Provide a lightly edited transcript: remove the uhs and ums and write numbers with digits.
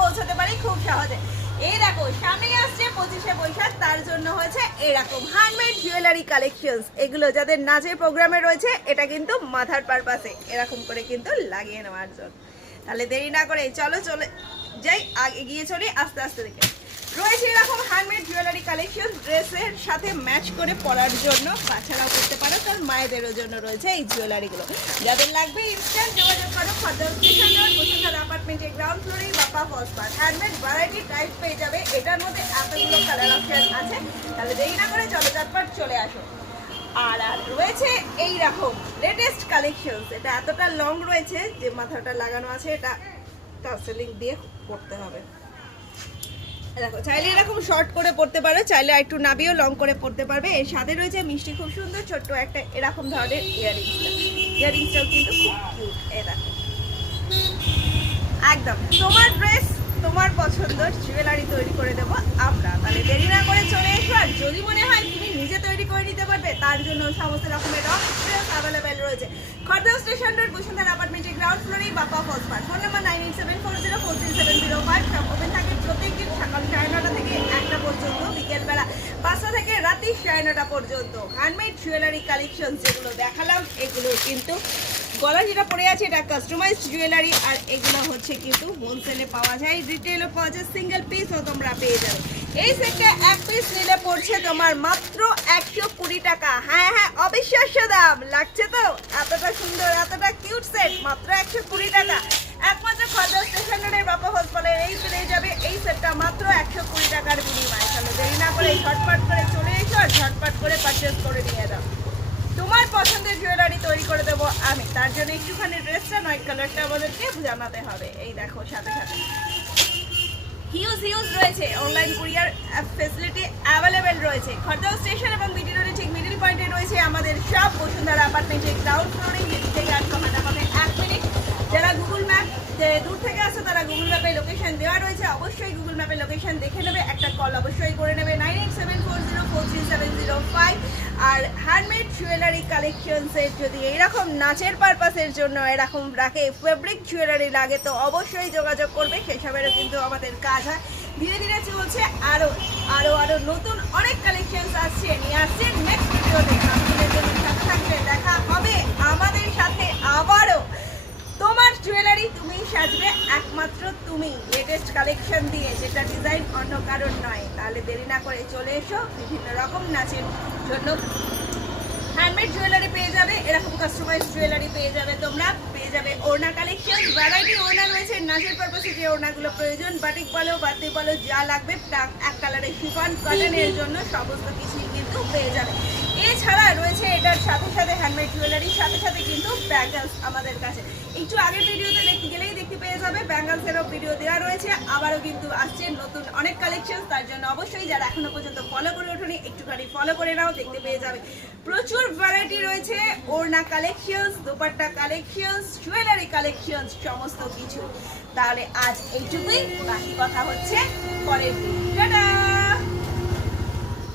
পৌঁছাতে পারি খুব সহজে। এই দেখো সামনেই আসছে 25শে বৈশাখ, তার জন্য হয়েছে এরকম হ্যান্ডমেড জুয়েলারি কালেকশনস। এগুলো যাদের নাচের প্রোগ্রামে রয়েছে, এটা কিন্তু মাথার পারপাসে এরকম করে কিন্তু লাগিয়ে নেওয়ার জন্য। তাহলে দেরি না করে চলো চলে যাই, এগিয়ে চলি আস্তে আস্তে দেখে। রয়েছে এরকম হ্যান্ডমেড জুয়েলারি কালেকশন, ড্রেসের সাথে ম্যাচ করে পরার জন্য, বাচ্চারাও করতে পারো, তার মায়েদেরও জন্য রয়েছে এই জুয়েলারিগুলো। যাদের লাগবে ইনস্ট্যান্ট যোগাযোগ করো খদ্দার স্টেশন রোড, বসুন্ধরা অ্যাপার্টমেন্টের গ্রাউন্ড ফ্লোরেই Bappa first part. Handmade variety type পেয়ে যাবে, এটার মধ্যে এতগুলো কালার অপশন আছে। তাহলে দেরি না করে চলো চটপট চলে আসো। আর রয়েছে এই রকম লেটেস্ট কালেকশনস, এটা এতটা লং রয়েছে যে মাথাটা লাগানো আছে, এটা টাসেলিং দিয়ে পড়তে হবে। দেখো চাইলে এরকম শর্ট করে পড়তে পারো, চাইলে একটু নাবিও লং করে পড়তে পারবে। এর সাথে রয়েছে মিষ্টি খুব সুন্দর ছোট্ট একটা এরকম ধরনের ইয়ারিংসটাও কিন্তু খুব কিউট। এই দেখো একদম তোমার ড্রেস তোমার পছন্দের জুয়েলারি তৈরি করে দেবো আমরা। তাহলে দেরি না করে চলে এসো। আর যদি মনে হয় তুমি নিজে তৈরি করে নিতে পারবে, তার জন্য সমস্ত রকমের অপশন অ্যাভেলেবেল রয়েছে খড়দহ স্টেশন রোড, বসুন্ধরা অ্যাপার্টমেন্টের গ্রাউন্ড ফ্লোরেই Bappa first part. Phone number 9874043705। সব ওপেন থাকে প্রত্যেকদিন সকাল 9:30 থেকে 1টা পর্যন্ত, বিকেলবেলা 5টা থেকে রাত্রি 9:30 পর্যন্ত। হ্যান্ডমেড জুয়েলারি কালেকশন যেগুলো দেখালাম, এগুলো কিন্তু গলা যেটা পড়ে আছে এটা কাস্টমাইজড জুয়েলারি, আর এগুলো হচ্ছে কিন্তু হোলসেলে পাওয়া যায়, রিটেলও পাওয়া যায়, সিঙ্গেল পিসও তোমরা পেয়ে যাবে। এই সেটটা এক পিস নিলে পড়ছে তোমার মাত্র 120 টাকা। হ্যাঁ হ্যাঁ, অবিশ্বাস্য দাম লাগছে তো? এতটা সুন্দর এতটা কিউট সেট মাত্র 120 টাকা। একমাত্র খড়দহ স্টেশন রোডের বাপ্পা হসপিটালের এই পেয়ে যাবে এই সেটটা মাত্র 120 টাকার বিনিময়ে। চলো দেরি না করে ঝটপট করে চলে এসো আর ঝটপট করে পারচেস করে নিয়ে দাও। তোমার পছন্দের জুয়েলারি তৈরি করে দেবো আমি, তার জন্য একটুখানি ড্রেসটা নয় কালারটা আমাদেরকে জানাতে হবে। এই দেখো সাথে সাথে হিউজ রয়েছে, অনলাইন কুরিয়ার ফেসিলিটি অ্যাভেলেবেল রয়েছে। খড়দহ স্টেশন এবং বিটি রোডের ঠিক মিডল পয়েন্টে রয়েছে আমাদের সব, বসুন্ধরা অ্যাপার্টমেন্টের গ্রাউন্ড ফ্লোরে। দিল্লি থেকে আসতে হবে 1 মিনিট। যারা গুগল ম্যাপ দূর থেকে আসো তারা গুগল ম্যাপে লোকেশন দেওয়া রয়েছে, অবশ্যই গুগল ম্যাপে লোকেশন দেখে নেবে, একটা কল অবশ্যই করে নেবে 9874043705। আর হ্যান্ডমেড জুয়েলারি কালেকশনসের যদি এইরকম নাচের পারপাসের জন্য এরকম রাখে ফেব্রিক জুয়েলারি লাগে, তো অবশ্যই যোগাযোগ করবে। সেসবেরও কিন্তু আমাদের কাজ হয়। ধীরে ধীরে চলছে আরো আরো আরো নতুন অনেক কালেকশনস আসছে, নিয়ে আসছে নেক্সট ভিডিওতে। আপনাদের জন্য সাথে থাকলে দেখা হবে আমাদের সাথে আবারও। তোমার জুয়েলারি তুমি সাজবে একমাত্র তুমি, লেটেস্ট কালেকশন দিয়ে, যেটা ডিজাইন অন্য কারণ নয়। তাহলে দেরি না করে চলে এসো। বিভিন্ন রকম নাচের জন্য হ্যান্ডমেড জুয়েলারি পেয়ে যাবে, এরকম কাস্টমাইজ জুয়েলারি পেয়ে যাবে তোমরা। পেয়ে যাবে ওড়না কালেকশন, ভ্যারাইটি ওড়না রয়েছে। নাচের পারপাসে যে ওড়নাগুলো প্রয়োজন, বাটিক বলো বাতি বলো, যা লাগবে এক কালারের শিফন কটনের জন্য সমস্ত কিছুই কিন্তু পেয়ে যাবে। এছাড়া রয়েছে এটার সাথে সাথে হ্যান্ডমেড জুয়েলারির সাথে সাথে কিন্তু ব্যাঙ্গলস আমাদের কাছে। একটু আগের ভিডিওতে দেখতে গেলেই দেখতে পেয়ে যাবে ব্যাঙ্গলসেরও ভিডিও দেওয়া রয়েছে। আবারও কিন্তু আসছে নতুন অনেক কালেকশন, তার জন্য অবশ্যই যারা এখনো পর্যন্ত ফলো করে ওঠোনি একটুখানি ফলো করে নাও, দেখতে পেয়ে যাবে। প্রচুর ভ্যারাইটি রয়েছে, ওড়না collections, dupatta collections, jewellery collections, সমস্ত কিছু। তাহলে আজ এইটুকুই, বাকি কথা হচ্ছে পরের দিন। টাটা।